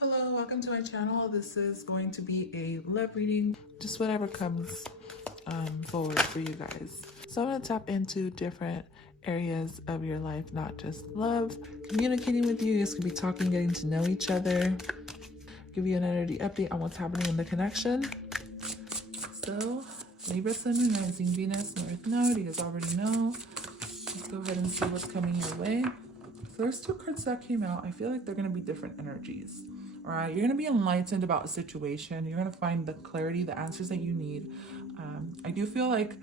Hello, welcome to my channel. This is going to be a love reading, just whatever comes forward for you guys. So I'm going to tap into different areas of your life, not just love. Communicating with you, you guys can be talking, getting to know each other. Give you an energy update on what's happening in the connection. So, Libra, Sun, Rising, Venus, North Node, you guys already know. Let's go ahead and see what's coming your way. So there's two cards that came out. I feel like they're going to be different energies. All right, you're going to be enlightened about a situation. You're going to find the clarity, the answers that you need. I do feel like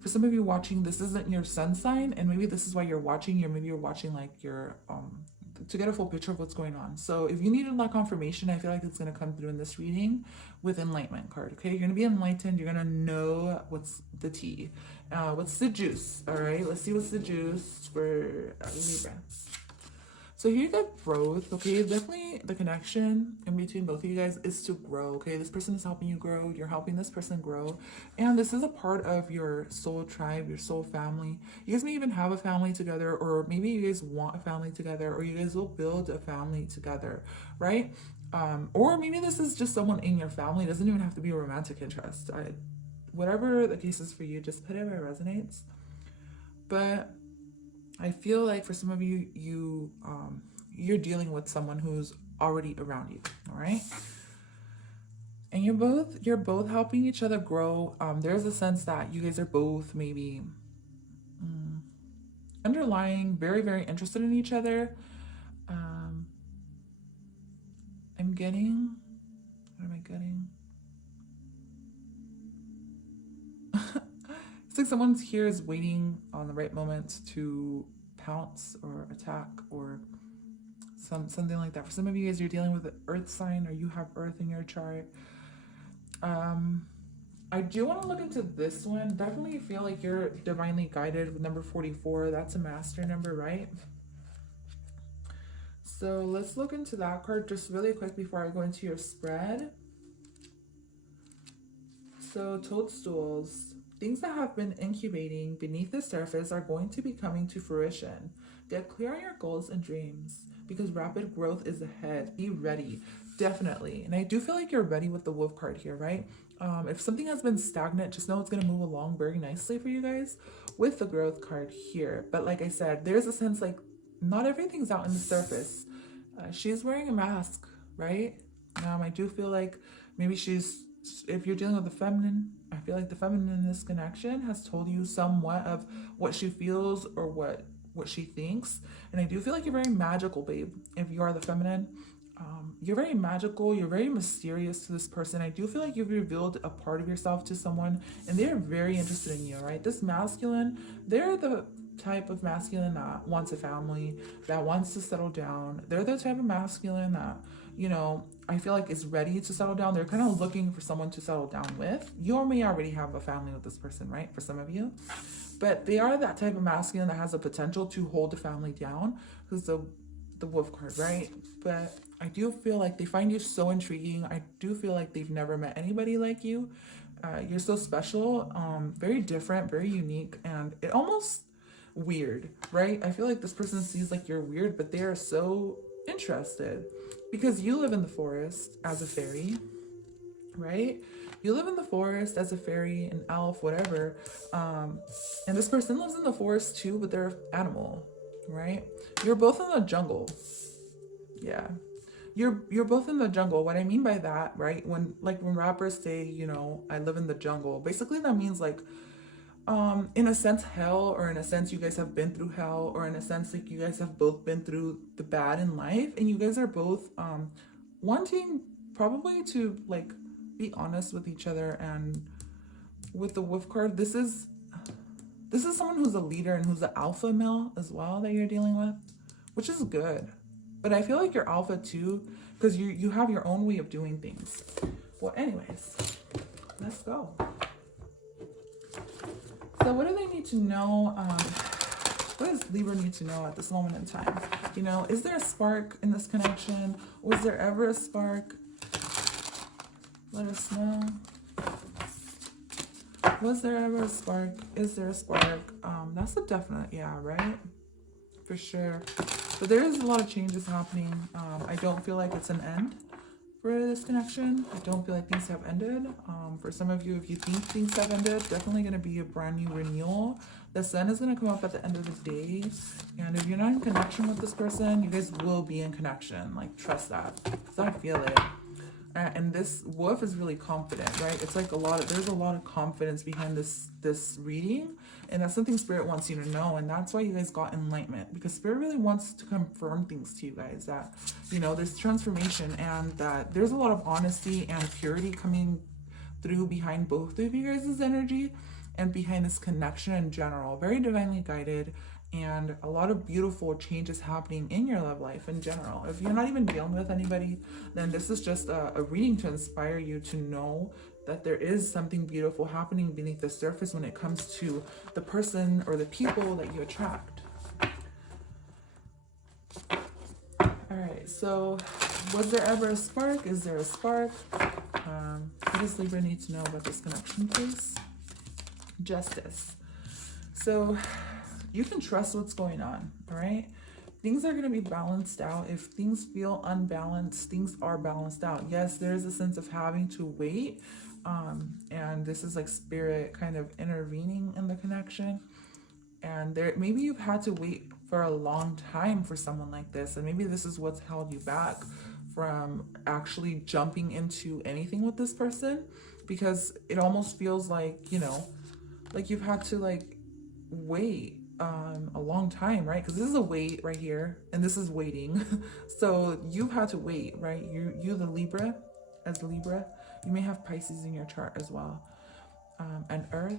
for some of you watching, this isn't your sun sign, and maybe this is why you're watching. Maybe you're watching like your to get a full picture of what's going on. So if you needed that confirmation, I feel like it's going to come through in this reading with enlightenment card. Okay, you're going to be enlightened. You're going to know what's the tea, what's the juice. All right, let's see what's the juice for Libra. So here you got growth, okay? Definitely the connection in between both of you guys is to grow, okay? This person is helping you grow. You're helping this person grow. And this is a part of your soul tribe, your soul family. You guys may even have a family together, or maybe you guys want a family together, or you guys will build a family together, right? Or maybe this is just someone in your family. It doesn't even have to be a romantic interest. Whatever the case is for you, just put it where it resonates. But I feel like for some of you, you're dealing with someone who's already around you, all right? And you're both helping each other grow. There's a sense that you guys are both maybe underlying, very, very interested in each other. I'm getting, what am I getting? It's like someone's here is waiting on the right moment to pounce or attack or something like that. For some of you guys, you're dealing with an earth sign, or you have earth in your chart. I do want to look into this one. Definitely feel like you're divinely guided with number 44. That's a master number, right? So let's look into that card just really quick before I go into your spread. So toadstools. Things that have been incubating beneath the surface are going to be coming to fruition. Get clear on your goals and dreams because rapid growth is ahead. Be ready, definitely. And I do feel like you're ready with the wolf card here, right? If something has been stagnant, just know it's going to move along very nicely for you guys with the growth card here. But like I said, there's a sense like not everything's out in the surface. She's wearing a mask, right? I do feel like maybe if you're dealing with the feminine, I feel like the feminine in this connection has told you somewhat of what she feels or what she thinks. And I do feel like you're very magical, babe. If you are the feminine, you're very magical. You're very mysterious to this person. I do feel like you've revealed a part of yourself to someone, and they're very interested in you, right? This masculine, they're the type of masculine that wants a family, that wants to settle down. They're the type of masculine that, you know, I feel like is ready to settle down. They're kind of looking for someone to settle down with. You may already have a family with this person, right? For some of you. But they are that type of masculine that has the potential to hold a family down, because the wolf card, right? But I do feel like they find you so intriguing. I do feel like they've never met anybody like you. You're so special, very different, very unique, and it almost weird, right? I feel like this person sees like you're weird, but they are so interested because you live in the forest as a fairy, right? You live in the forest as a fairy, an elf, whatever. And this person lives in the forest too, but they're an animal, right? You're both in the jungle. Yeah. You're both in the jungle. What I mean by that, right? When rappers say, you know, I live in the jungle, basically that means like, in a sense hell, or in a sense you guys have been through hell, or in a sense like you guys have both been through the bad in life, and you guys are both wanting probably to like be honest with each other. And with the wolf card, this is someone who's a leader and who's an alpha male as well that you're dealing with, which is good. But I feel like you're alpha too, because you have your own way of doing things. Well, anyways, let's go. So what do they need to know? What does Libra need to know at this moment in time? You know, is there a spark in this connection? Was there ever a spark? Let us know. Was there ever a spark? Is there a spark? That's a definite yeah, right? For sure. But there is a lot of changes happening. I don't feel like it's an end. for this connection. I don't feel like things have ended. For some of you, if you think things have ended, definitely going to be a brand new renewal. The sun is going to come up at the end of the day. And if you're not in connection with this person, you guys will be in connection. Like, trust that. Because I feel it. And this wolf is really confident, right? It's like there's a lot of confidence behind this reading. And that's something Spirit wants you to know. And that's why you guys got enlightenment. Because Spirit really wants to confirm things to you guys. That, you know, there's transformation. And that there's a lot of honesty and purity coming through behind both of you guys' energy. And behind this connection in general. Very divinely guided. And a lot of beautiful changes happening in your love life in general. If you're not even dealing with anybody, then this is just a reading to inspire you to know that there is something beautiful happening beneath the surface when it comes to the person or the people that you attract. All right, so was there ever a spark? Is there a spark? What does Libra need to know about this connection, please? Justice. So you can trust what's going on, all right? Things are going to be balanced out. If things feel unbalanced, things are balanced out. Yes, there is a sense of having to wait. And this is like Spirit kind of intervening in the connection. And maybe you've had to wait for a long time for someone like this. And maybe this is what's held you back from actually jumping into anything with this person. Because it almost feels like, you know, like you've had to like wait a long time, right? Because this is a wait right here, and this is waiting. So you've had to wait, right? You the Libra, as the Libra, you may have Pisces in your chart as well, and Earth.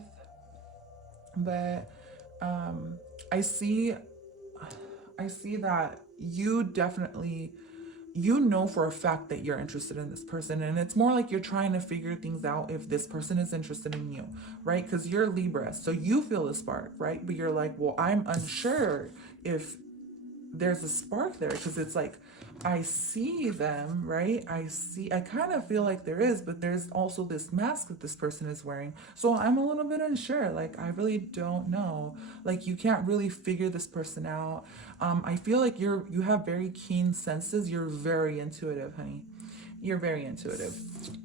But I see that you definitely, you know for a fact that you're interested in this person, and it's more like you're trying to figure things out if this person is interested in you, right? Because you're Libra, so you feel the spark, right? But you're like, well, I'm unsure if there's a spark there, because it's like, I see them, right? I kind of feel like there is, but there's also this mask that this person is wearing. So I'm a little bit unsure. Like, I really don't know. Like, you can't really figure this person out. I feel like you have very keen senses. You're very intuitive, honey. You're very intuitive.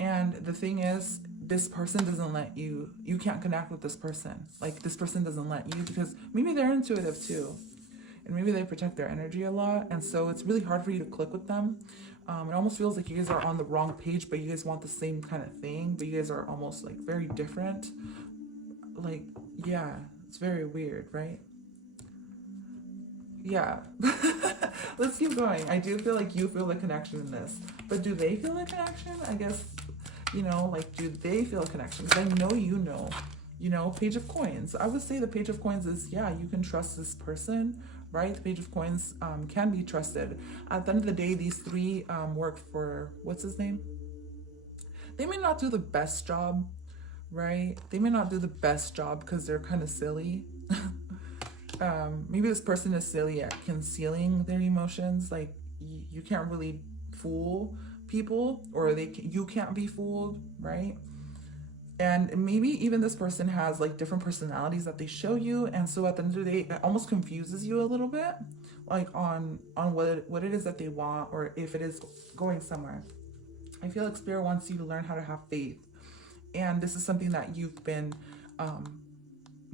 And the thing is, this person doesn't let you can't connect with this person. Like, this person doesn't let you, because maybe they're intuitive too. And maybe they protect their energy a lot. And so it's really hard for you to click with them. It almost feels like you guys are on the wrong page, but you guys want the same kind of thing. But you guys are almost like very different. Like, yeah, it's very weird, right? Yeah. Let's keep going. I do feel like you feel the connection in this. But do they feel the connection? I guess, you know, like, do they feel a connection? Because I know you know. You know, Page of Coins. I would say the Page of Coins is, yeah, you can trust this person, right? The Page of Coins can be trusted. At the end of the day, these three work for, what's his name? They may not do the best job, right? They may not do the best job because they're kind of silly. Maybe this person is silly at concealing their emotions. Like, you can't really fool people, or you can't be fooled, right? And maybe even this person has like different personalities that they show you, and so at the end of the day, it almost confuses you a little bit, like on what it is that they want, or if it is going somewhere. I feel like Spirit wants you to learn how to have faith, and this is something that you've been,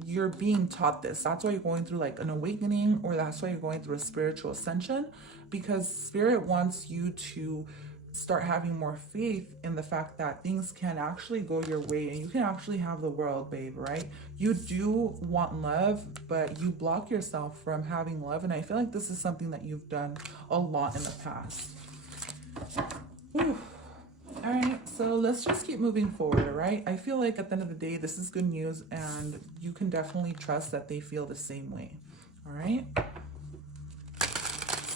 you're being taught this. That's why you're going through like an awakening, or that's why you're going through a spiritual ascension, because Spirit wants you to start having more faith in the fact that things can actually go your way, and you can actually have the world, babe, right? You do want love, but you block yourself from having love, and I feel like this is something that you've done a lot in the past. Whew. All right, so let's just keep moving forward, all right? I feel like at the end of the day, this is good news, and you can definitely trust that they feel the same way, all right?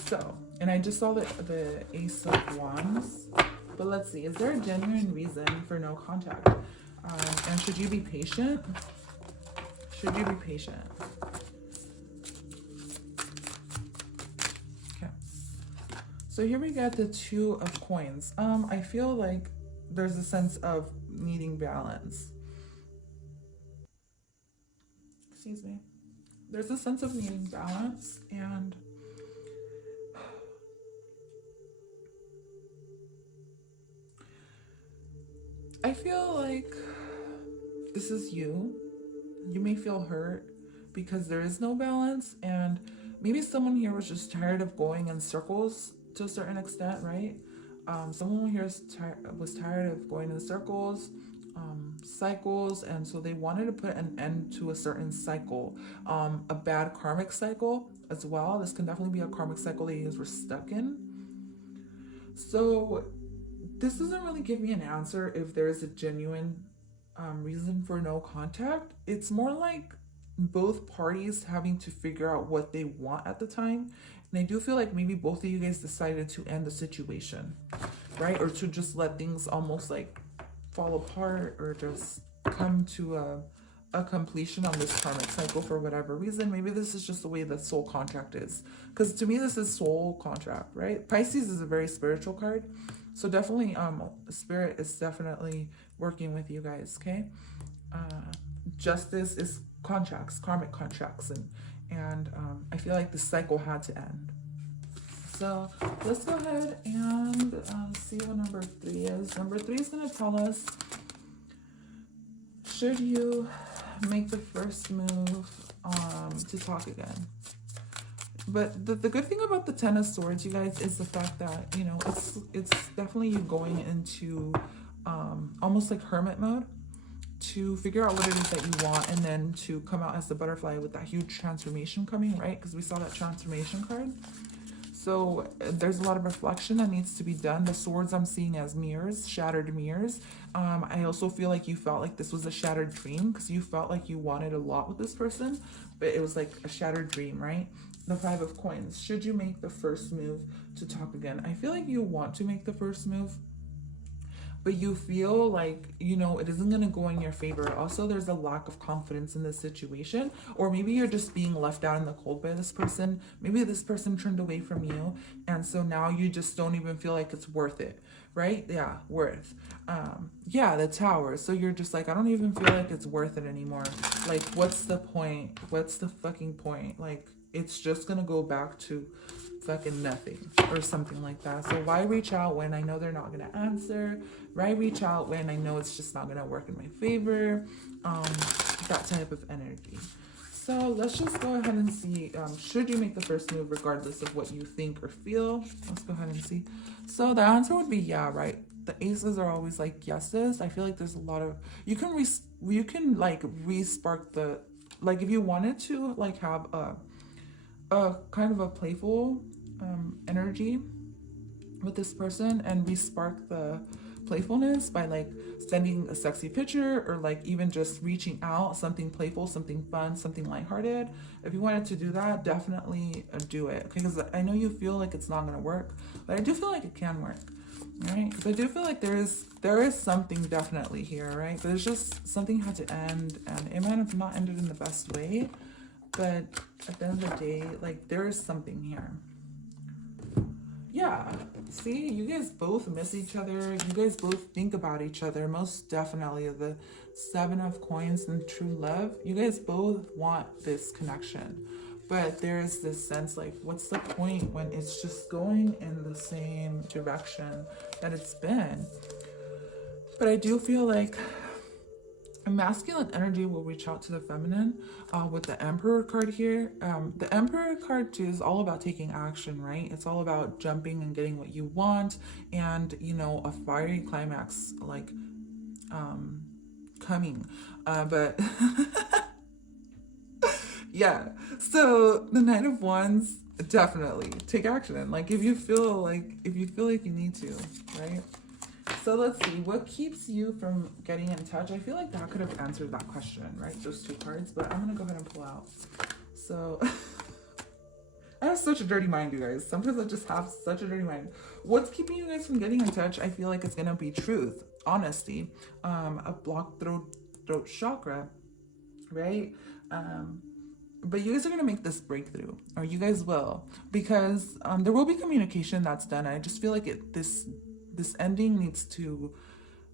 So, and I just saw the Ace of Wands, but let's see, is there a genuine reason for no contact? And should you be patient? Should you be patient? Okay. So here we got the Two of Coins. I feel like there's a sense of needing balance. Excuse me. There's a sense of needing balance, and I feel like this is you. You may feel hurt because there is no balance, and maybe someone here was just tired of going in circles to a certain extent, right? Someone here was tired of going in circles, cycles, and so they wanted to put an end to a certain cycle, a bad karmic cycle as well. This can definitely be a karmic cycle that you guys were stuck in. So this doesn't really give me an answer if there's a genuine reason for no contact. It's more like both parties having to figure out what they want at the time. And I do feel like maybe both of you guys decided to end the situation, right? Or to just let things almost like fall apart, or just come to a completion on this karmic cycle for whatever reason. Maybe this is just the way the soul contract is. Because to me, this is soul contract, right? Pisces is a very spiritual card. So definitely, spirit is definitely working with you guys, okay? Justice is contracts, karmic contracts, and I feel like the cycle had to end. So let's go ahead and see what number 3 is. Number 3 is going to tell us, should you make the first move to talk again? But the good thing about the Ten of Swords, you guys, is the fact that, you know, it's definitely you going into almost like hermit mode to figure out what it is that you want, and then to come out as the butterfly with that huge transformation coming, right? Because we saw that transformation card. So there's a lot of reflection that needs to be done. The swords I'm seeing as mirrors, shattered mirrors. I also feel like you felt like this was a shattered dream, because you felt like you wanted a lot with this person, but it was like a shattered dream, right? The 5 of Coins. Should you make the first move to talk again? I feel like you want to make the first move, but you feel like, you know, it isn't going to go in your favor. Also, there's a lack of confidence in this situation, or maybe you're just being left out in the cold by this person. Maybe this person turned away from you, and so now you just don't even feel like it's worth it, right? Yeah, worth. Yeah, the Tower. So you're just like, I don't even feel like it's worth it anymore. Like, what's the point? What's the fucking point? Like, it's just going to go back to fucking nothing or something like that. So why reach out when I know they're not going to answer? Why reach out when I know it's just not going to work in my favor? That type of energy. So let's just go ahead and see, should you make the first move regardless of what you think or feel? Let's go ahead and see. So the answer would be yeah, right? The aces are always like yeses. I feel like there's a lot of, you can like re-spark the, like if you wanted to like have a kind of a playful energy with this person and re-spark the playfulness by like sending a sexy picture, or like even just reaching out, something playful, something fun, something lighthearted. If you wanted to do that, definitely do it, okay? Because I know you feel like it's not going to work, but I do feel like it can work, right? Because I do feel like there is something definitely here, right? There's just something had to end, and it might have not ended in the best way, but at the end of the day, like, there is something here. Yeah, see, you guys both miss each other. You guys both think about each other. Most definitely, the 7 of Coins and true love. You guys both want this connection. But there's this sense like, what's the point when it's just going in the same direction that it's been? But I do feel like a masculine energy will reach out to the feminine with the Emperor card here. The Emperor card too is all about taking action, right? It's all about jumping and getting what you want, and, you know, a fiery climax like coming. But yeah, so the Knight of Wands, definitely take action. Like if you feel like you need to, right? So let's see, what keeps you from getting in touch? I feel like that could have answered that question, right? Those 2 cards, but I'm gonna go ahead and pull out. So I have such a dirty mind, you guys. Sometimes I just have such a dirty mind. What's keeping you guys from getting in touch? I feel like it's gonna be truth, honesty, a blocked throat chakra, right? But you guys are going to make this breakthrough, or you guys will, because there will be communication that's done. I just feel like this ending needs to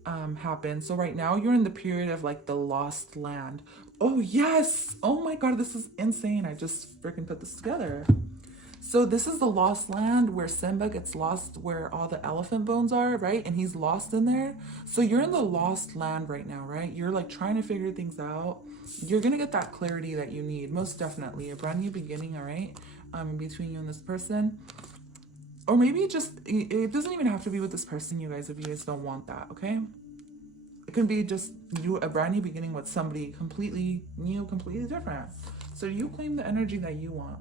happen. So right now you're in the period of like the lost land. Oh yes, oh my god, this is insane. I just freaking put this together. So this is the lost land where Simba gets lost, where all the elephant bones are, right? And he's lost in there. So you're in the lost land right now, right? You're like trying to figure things out. You're gonna get that clarity that you need, most definitely. A brand new beginning, all right? Between you and this person. Or maybe just, it doesn't even have to be with this person, you guys, if you guys don't want that, okay? It can be just you, a brand new beginning with somebody completely new, completely different. So you claim the energy that you want.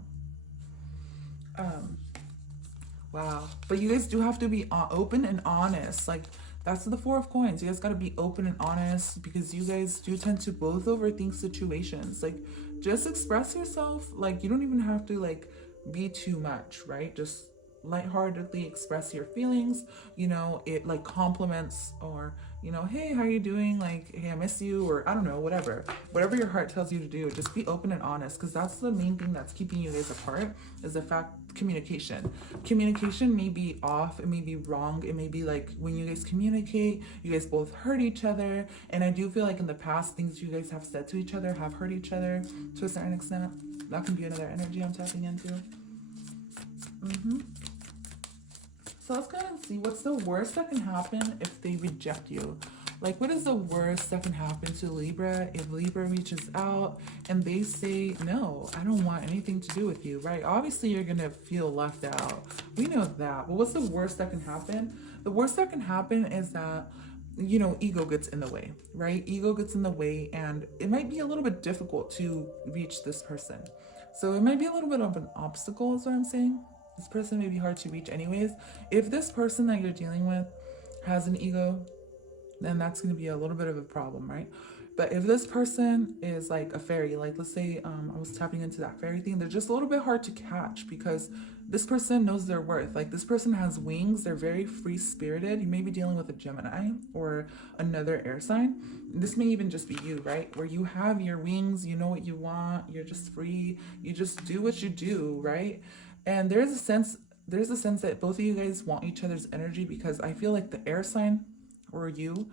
Wow. But you guys do have to be open and honest. Like, that's the Four of Coins. You guys got to be open and honest, because you guys do tend to both overthink situations. Like, just express yourself. Like, you don't even have to, like, be too much, right? Just lightheartedly express your feelings. You know, it, like, compliments, or, you know, hey, how you doing? Like, hey, I miss you, or I don't know, whatever your heart tells you to do. Just be open and honest, because that's the main thing that's keeping you guys apart, is the fact communication may be off, it may be wrong, it may be like when you guys communicate, you guys both hurt each other. And I do feel like in the past, things you guys have said to each other have hurt each other to a certain extent. That can be another energy I'm tapping into. So let's go ahead and see what's the worst that can happen if they reject you. Like, what is the worst that can happen to Libra if Libra reaches out and they say, no, I don't want anything to do with you, right? Obviously, you're going to feel left out. We know that. But what's the worst that can happen? The worst that can happen is that, you know, ego gets in the way, right? Ego gets in the way, and it might be a little bit difficult to reach this person. So it might be a little bit of an obstacle, is what I'm saying. This person may be hard to reach anyways. If this person that you're dealing with has an ego, then that's going to be a little bit of a problem, right? But if this person is like a fairy, like let's say I was tapping into that fairy thing, they're just a little bit hard to catch, because this person knows their worth. Like, this person has wings, they're very free-spirited. You may be dealing with a Gemini or another air sign. This may even just be you, right? Where you have your wings, you know what you want, you're just free, you just do what you do, right? And there's a sense that both of you guys want each other's energy, because I feel like the air sign, or you,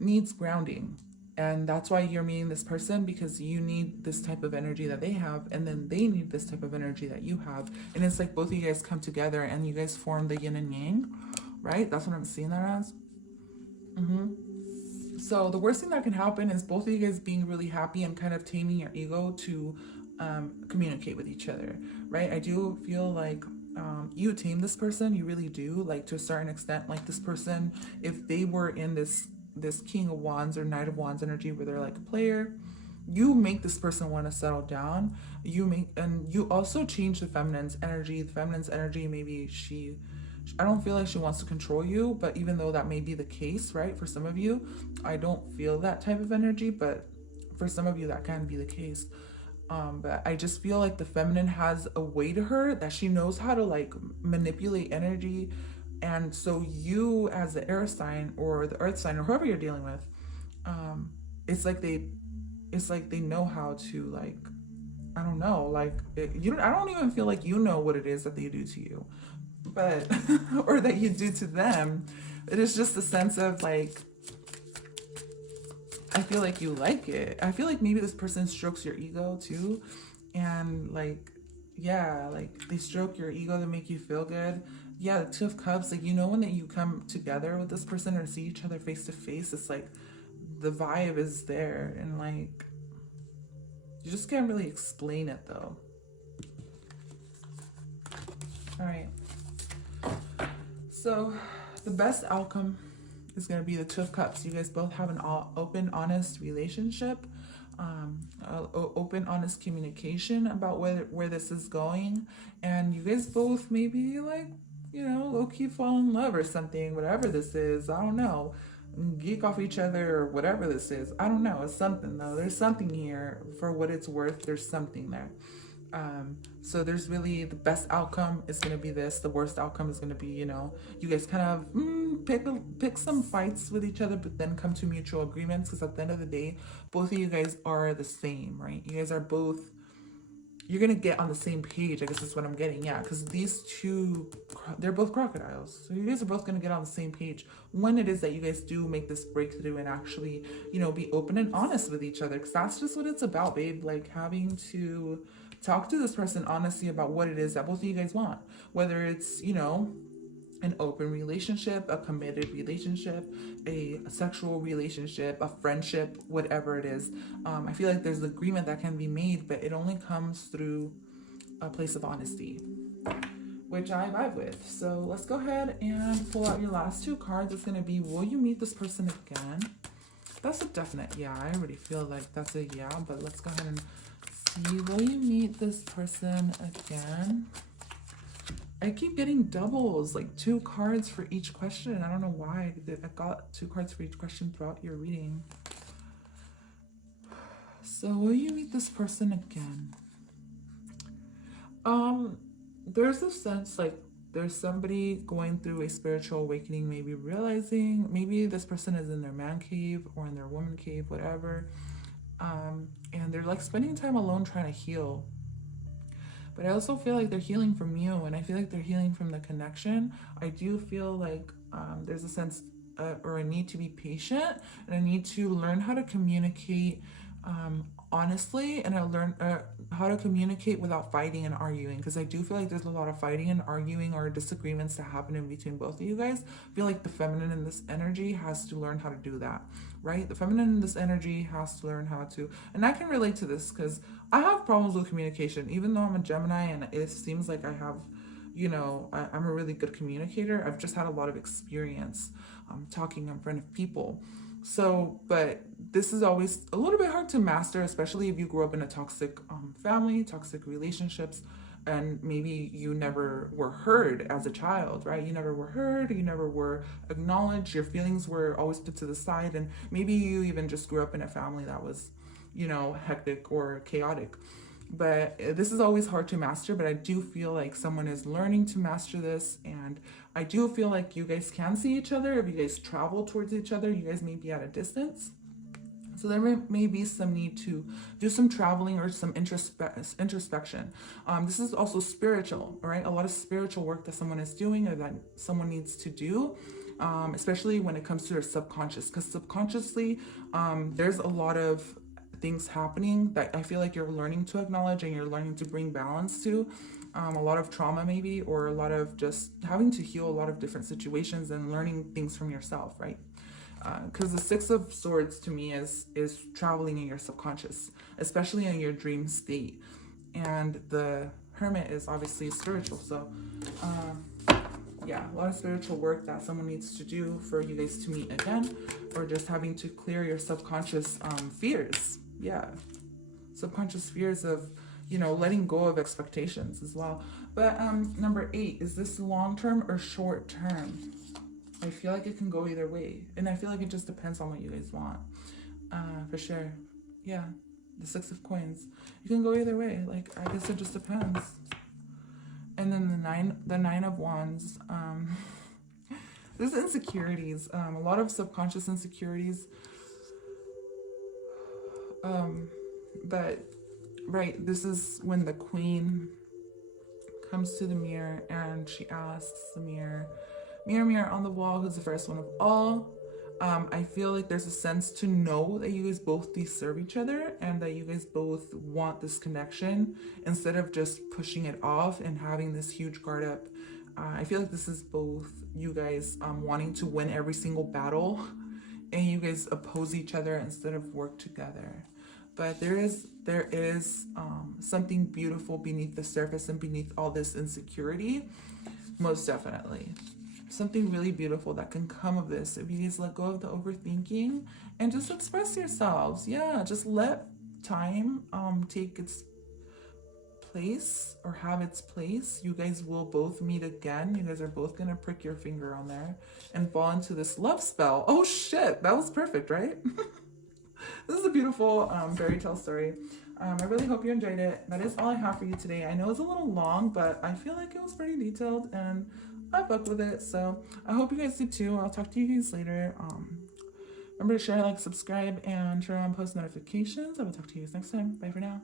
needs grounding. And that's why you're meeting this person, because you need this type of energy that they have, and then they need this type of energy that you have. And it's like both of you guys come together and you guys form the yin and yang, right? That's what I'm seeing that as. So the worst thing that can happen is both of you guys being really happy and kind of taming your ego to communicate with each other, right? I do feel like you tame this person, you really do, like, to a certain extent. Like, this person, if they were in this King of Wands or Knight of Wands energy where they're like a player, you make this person want to settle down. And you also change the feminine's energy. The feminine's energy, maybe I don't feel like she wants to control you, but even though that may be the case, right, for some of you, I don't feel that type of energy, but for some of you that can be the case. But I just feel like the feminine has a way to her that she knows how to, like, manipulate energy. And so you, as the air sign or the earth sign or whoever you're dealing with, it's like they know how to, like, I don't know, like, I don't even feel like you know what it is that they do to you, but or that you do to them. It is just a sense of, like, I feel like you like it. I feel like maybe this person strokes your ego too. And, like, yeah, like, they stroke your ego to make you feel good. Yeah, the Two of Cups, like, you know, when you come together with this person or see each other face to face, it's like the vibe is there, and, like, you just can't really explain it though. All right. So the best outcome is going to be the Two of Cups. You guys both have an open, honest relationship, open, honest communication about where this is going, and you guys both maybe, like, you know, low-key fall in love or something, whatever this is. I don't know, geek off each other or whatever this is. I don't know. It's something, though. There's something here. For what it's worth, there's something there. So there's really, the best outcome is going to be this. The worst outcome is going to be, you know, you guys kind of pick some fights with each other, but then come to mutual agreements, because at the end of the day, both of you guys are the same, right? You guys are both, you're going to get on the same page, I guess that's what I'm getting. Yeah, because these two, they're both crocodiles. So you guys are both going to get on the same page when it is that you guys do make this breakthrough and actually, you know, be open and honest with each other, because that's just what it's about, babe. Like, having to talk to this person honestly about what it is that both of you guys want, whether it's, you know, an open relationship, a committed relationship, a sexual relationship, a friendship, whatever it is. I feel like there's agreement that can be made, but it only comes through a place of honesty, which I vibe with. So let's go ahead and pull out your last two cards. It's going to be, will you meet this person again? That's a definite yeah. I already feel like that's a yeah, but let's go ahead and see. Will you meet this person again? I keep getting doubles, like 2 cards for each question. I don't know why. I got 2 cards for each question throughout your reading. So will you meet this person again? There's a sense like there's somebody going through a spiritual awakening, maybe realizing, maybe this person is in their man cave or in their woman cave, whatever. And they're like spending time alone trying to heal. But I also feel like they're healing from you, and I feel like they're healing from the connection. I do feel like there's a sense or a need to be patient, and I need to learn how to communicate honestly, and I learn how to communicate without fighting and arguing, because I do feel like there's a lot of fighting and arguing or disagreements that happen in between both of you guys. I feel like the feminine in this energy has to learn how to do that, right? The feminine in this energy has to learn how to, and I can relate to this because I have problems with communication, even though I'm a Gemini and it seems like I have, you know, I'm a really good communicator. I've just had a lot of experience talking in front of people. So, but this is always a little bit hard to master, especially if you grew up in a toxic family, toxic relationships, and maybe you never were heard as a child, right? You never were heard, you never were acknowledged, your feelings were always put to the side, and maybe you even just grew up in a family that was, you know, hectic or chaotic. But this is always hard to master, but I do feel like someone is learning to master this, and I do feel like you guys can see each other. If you guys travel towards each other, you guys may be at a distance. So there may be some need to do some traveling or some introspection. This is also spiritual, right? A lot of spiritual work that someone is doing or that someone needs to do, especially when it comes to their subconscious, because subconsciously there's a lot of things happening that I feel like you're learning to acknowledge and you're learning to bring balance to. A lot of trauma maybe, or a lot of just having to heal a lot of different situations and learning things from yourself, right? Because the 6 of Swords to me is traveling in your subconscious, especially in your dream state. And the Hermit is obviously spiritual. So yeah, a lot of spiritual work that someone needs to do for you guys to meet again, or just having to clear your subconscious fears. Yeah, subconscious fears of, you know, letting go of expectations as well. But number 8, is this long-term or short-term? I feel like it can go either way, and I feel like it just depends on what you guys want, for sure. Yeah, the 6 of Coins, you can go either way. Like, I guess it just depends. And then the nine of Wands, there's insecurities, a lot of subconscious insecurities. But right, this is when the Queen comes to the mirror and she asks the mirror, mirror, mirror on the wall, who's the first one of all? I feel like there's a sense to know that you guys both deserve each other and that you guys both want this connection instead of just pushing it off and having this huge guard up. I feel like this is both you guys wanting to win every single battle and you guys oppose each other instead of work together. But there is something beautiful beneath the surface and beneath all this insecurity, most definitely. Something really beautiful that can come of this if you guys let go of the overthinking and just express yourselves. Yeah, just let time take its place or have its place. You guys will both meet again. You guys are both gonna prick your finger on there and fall into this love spell. Oh shit, that was perfect, right? This is a beautiful fairy tale story. I really hope you enjoyed it. That is all I have for you today. I know it's a little long, but I feel like it was pretty detailed and I fuck with it. So I hope you guys do too. I'll talk to you guys later. Remember to share, like, subscribe, and turn on post notifications. I will talk to you guys next time. Bye for now.